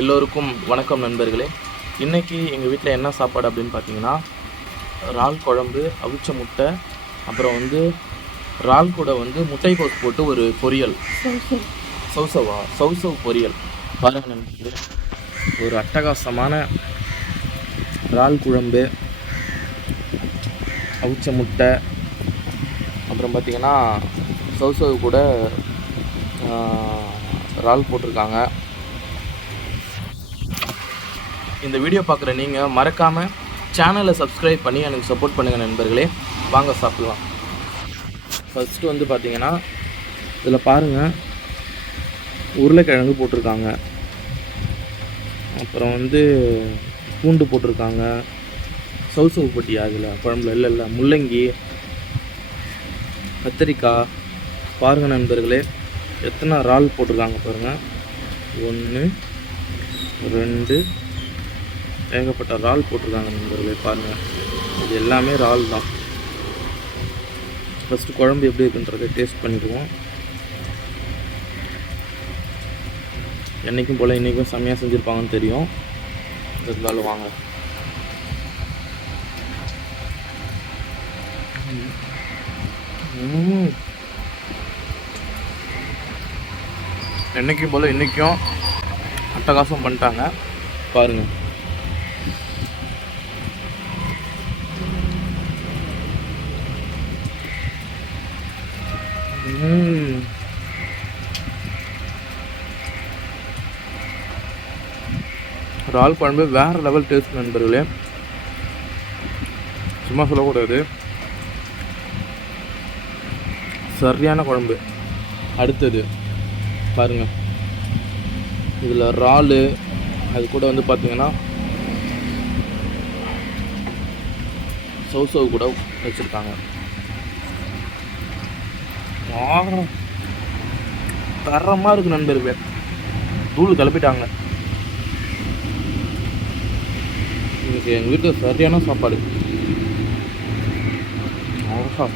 எல்லோருக்கும் வணக்கம் நண்பர்களே. இன்றைக்கி எங்கள் வீட்டில் என்ன சாப்பாடு அப்படின்னு பார்த்தீங்கன்னா இறால் குழம்பு அவிச்ச முட்டை அப்புறம் வந்து இறால் கூட வந்து முட்டைக்கோஸ் போட்டு ஒரு பொரியல். சௌசவா? சௌசவ் பொரியல். பாருங்கள் நண்பர்களே ஒரு அட்டகாசமான இறால் குழம்பு அவிச்ச முட்டை அப்புறம் பார்த்தீங்கன்னா சௌசவ் கூட இறால் போட்டிருக்காங்க. இந்த வீடியோ பார்க்குற நீங்கள் மறக்காமல் சேனலை சப்ஸ்கிரைப் பண்ணி எனக்கு சப்போர்ட் பண்ணுங்கள் நண்பர்களே. வாங்க சாப்பிடலாம். ஃபஸ்ட்டு வந்து பார்த்தீங்கன்னா இதில் பாருங்கள் உருளைக்கிழங்கு போட்டிருக்காங்க. அப்புறம் வந்து பூண்டு போட்டிருக்காங்க. சவுசவு பொட்டியா அதில் குழம்புல இல்லை இல்லை முள்ளங்கி கத்திரிக்காய். பாருங்கள் நண்பர்களே எத்தனை இறால் போட்டிருக்காங்க பாருங்கள் ஒன்று ரெண்டு ஏகப்பட்ட இறால் போட்டிருக்காங்க நண்பர்களே பாருங்கள் இது எல்லாமே இறால் தான். ஃபஸ்ட்டு குழம்பு எப்படி இருக்குன்றதை டேஸ்ட் பண்ணிடுவோம். என்றைக்கும் போல் இன்றைக்கும் செம்மையாக செஞ்சுருப்பாங்கன்னு தெரியும். இருந்தாலும் வாங்க. என்றைக்கும் என்னைக்கும் போல் இன்றைக்கும் அட்டகாசம் பண்ணிட்டாங்க. பாருங்கள் இறால் குழம்பு வேறு லெவல் டேஸ்ட் நண்பர்களே. சும்மா சொல்லக்கூடாது. சரியான குழம்பு. அடுத்தது பாருங்கள் இதில் இறால் அது கூட வந்து பார்த்தீங்கன்னா சௌசவ் கூட வச்சுருக்காங்க. தரமாக இருக்கு பேர் தூள் கிளப்பிட்டாங்க. இன்னைக்கு எங்கள் வீட்டில் சரியான சாப்பாடு. ஆஹா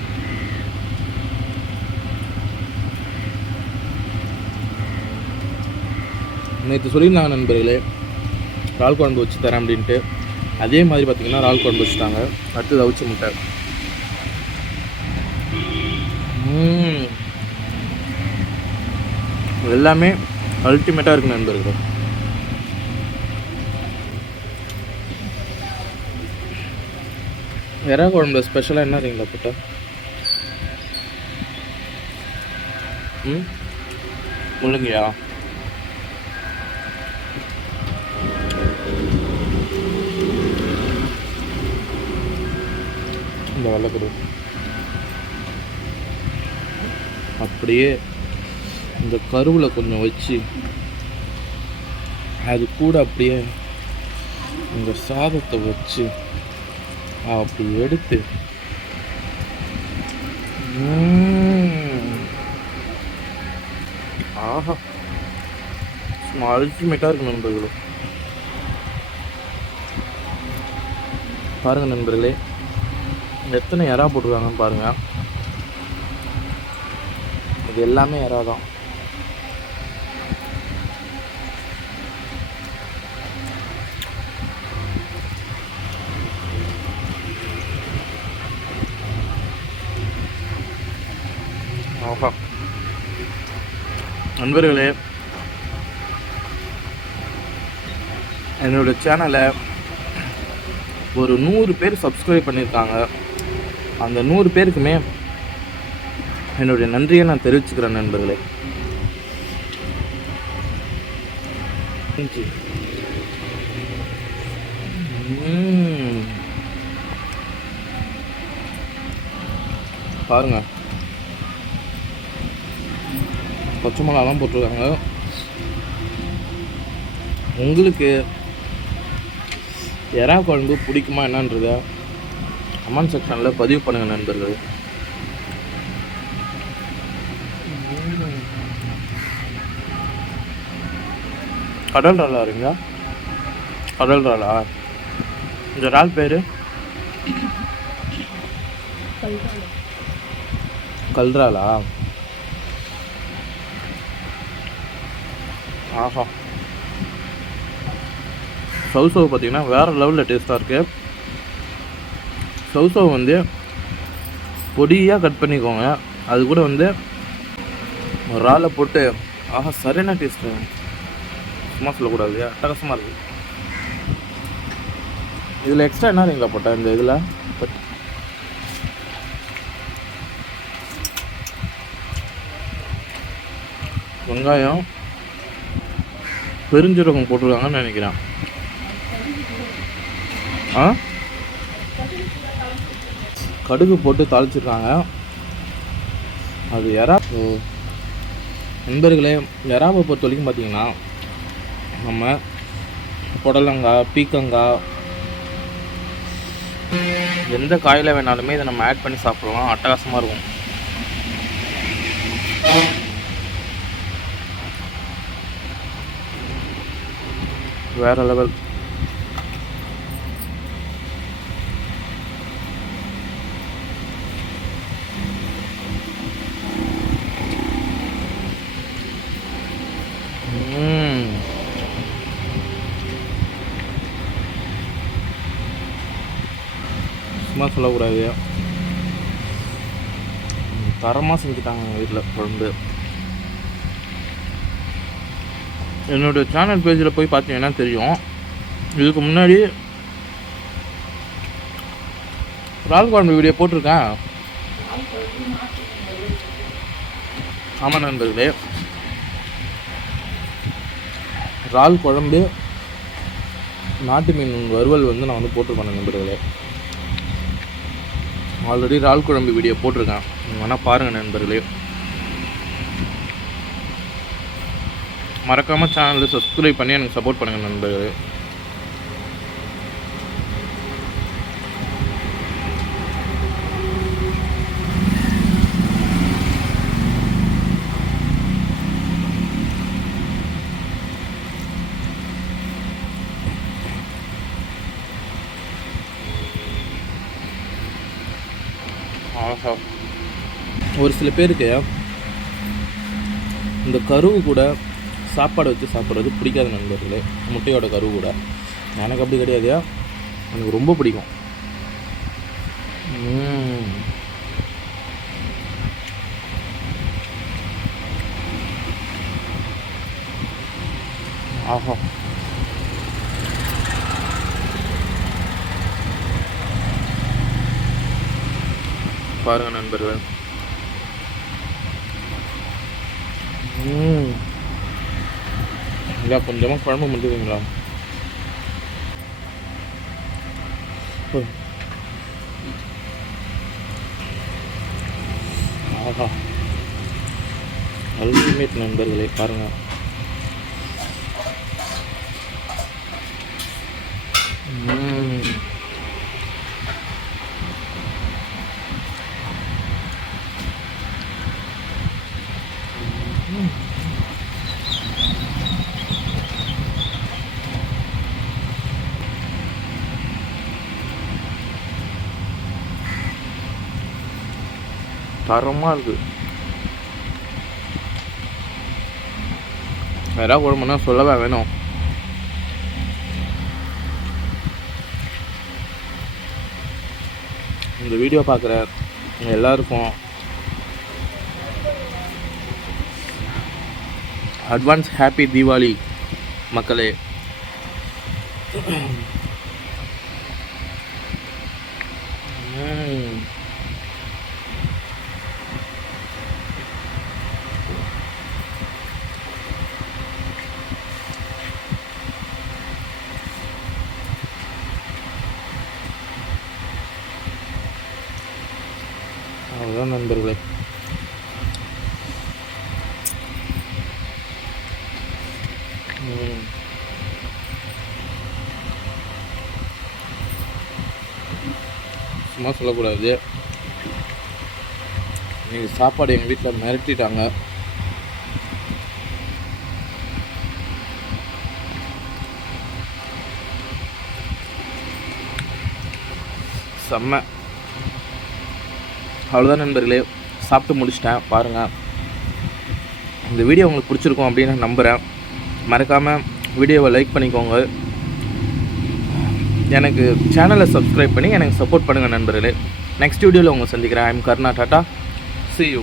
நேற்று சொல்லியிருந்தாங்க நண்பர்களே இறால் குழம்பு வச்சு தரேன் அப்படின்ட்டு. அதே மாதிரி பார்த்தீங்கன்னா இறால் குழம்பு வச்சுட்டாங்க. அடுத்தது அவிச்ச முட்டை. எல்லாமே அல்டிமேட்டாக இருக்கு நண்பர்கள். எறா குழம்புல ஸ்பெஷலாக என்ன இருக்குங்களா புட்டா? ம்? முள்ளங்கியா? இந்த வெள்ளைக்கரு அப்படியே இந்த கருவில் கொஞ்சம் வச்சு அது கூட அப்படியே இந்த சாதத்தை வச்சு அப்படி எடுத்து ஆஹா. சும்மா அல்டிமேட்டாக இருக்கு நண்பர்களே. பாருங்கள் நண்பர்களே எத்தனை இறா போட்டிருக்காங்கன்னு பாருங்கள் இது எல்லாமே எறா தான். ஆஹா. நண்பர்களே என்னோட சேனலை ஒரு நூறு பேர் சப்ஸ்கிரைப் பண்ணியிருக்காங்க அந்த நூறு பேருக்குமே என்னுடைய நன்றியை நான் தெரிவிச்சுக்கிறேன் நண்பர்களே. நன்றி. பாருங்க. பச்சை மிளகாலாம் போட்டிருக்காங்க. உங்களுக்கு எறா குழம்பு பிடிக்குமா என்னன்றத கமெண்ட் செக்ஷனில் பதிவு பண்ணுங்கள் நண்பர்கள். கடல் இறாலா இருங்க. கடல் இறாலா இந்த இறால் பேர்? கல்றாலா ஆஹா. சவு சவு பார்த்தீங்கன்னா வேறு லெவலில் டேஸ்ட்டாக இருக்குது சவு சவு வந்து பொடியாக கட் பண்ணிக்கோங்க. அது கூட வந்து ஒரு இறாலை போட்டு ஆஹா சரியான டேஸ்ட்டு சும்மா சொல்லக்கூடாது. அட்டகாசமாக இருக்குது இதில் எக்ஸ்ட்ரா என்ன நீங்களா போட்டேன் இந்த இதில்? வெங்காயம் பெருஞ்சீரகம் போட்டிருக்காங்கன்னு நினைக்கிறேன். ஆ? கடுகு போட்டு தாளிச்சிருக்காங்க. அது எறா நண்பர்களே எறாவை பொறுத்த வரைக்கும் பார்த்தீங்கன்னா நம்ம புடலங்காய் பீக்கங்காய் எந்த காயில் வேணாலுமே இதை நம்ம ஆட் பண்ணி சாப்பிடலாம். அட்டகாசமாக இருக்கும். வேற லெவல் சொல்லக்கூடாது. தரமாக செஞ்சுட்டாங்க எங்கள் வீட்டில் குழம்பு. என்னோட சேனல் பேஜில் போய் பார்த்தீங்கன்னா தெரியும். இதுக்கு முன்னாடி இறால் குழம்பு வீடியோ போட்டிருக்கேன். ஆமாம் நண்பர்களே. இறால் குழம்பு நாட்டு மீன் வறுவல் வந்து நான் வந்து போட்டிருப்பேன் நண்பர்களே. ஆல்ரெடி இறால் குழம்பு வீடியோ போட்டிருக்கேன். நீங்கள் வேணால் பாருங்கள் நண்பர்களே மறக்காமல் சேனலில் சப்ஸ்கிரைப் பண்ணி எனக்கு சப்போர்ட் பண்ணுங்கள் நண்பர்களே. ஆஹா. ஒரு சில பேருக்கு இந்த கருவு கூட சாப்பாடு வச்சு சாப்பிட்றது பிடிக்காத நண்பர்களே. முட்டையோட கருவு கூட. எனக்கு அப்படி கிடையாது எனக்கு ரொம்ப பிடிக்கும். ஆஹா. பாருங்க நண்பர்களே. இல்லை கொஞ்சமாக குழம்பு மட்டுங்களா ஆஹா. அல்டிமேட் நண்பர்களை பாருங்க ம். தரமாக இருக்குது வேற குழம்புனா சொல்லவா வேணும். இந்த வீடியோ பார்க்குற எல்லாருக்கும் அட்வான்ஸ் ஹாப்பி தீபாவளி மக்களே ம். அவ்வளோதான் நண்பர்களே. சும்மா சொல்லக்கூடாது. நீங்கள் சாப்பாடு எங்கள் வீட்டில் மிரட்டிட்டாங்க. செம்ம. அவ்வளோதான் நண்பர்களே. சாப்பிட்டு முடிச்சிட்டேன். பாருங்கள் இந்த வீடியோ உங்களுக்கு பிடிச்சிருக்கும் அப்படின்னு நான் நம்புகிறேன் மறக்காமல் வீடியோவை லைக் பண்ணிக்கோங்க. எனக்கு சேனலை சப்ஸ்கிரைப் பண்ணி எனக்கு சப்போர்ட் பண்ணுங்கள் நண்பர்களே. நெக்ஸ்ட் வீடியோவில் உங்களை சந்திக்கிறேன். I'm Karna tata see you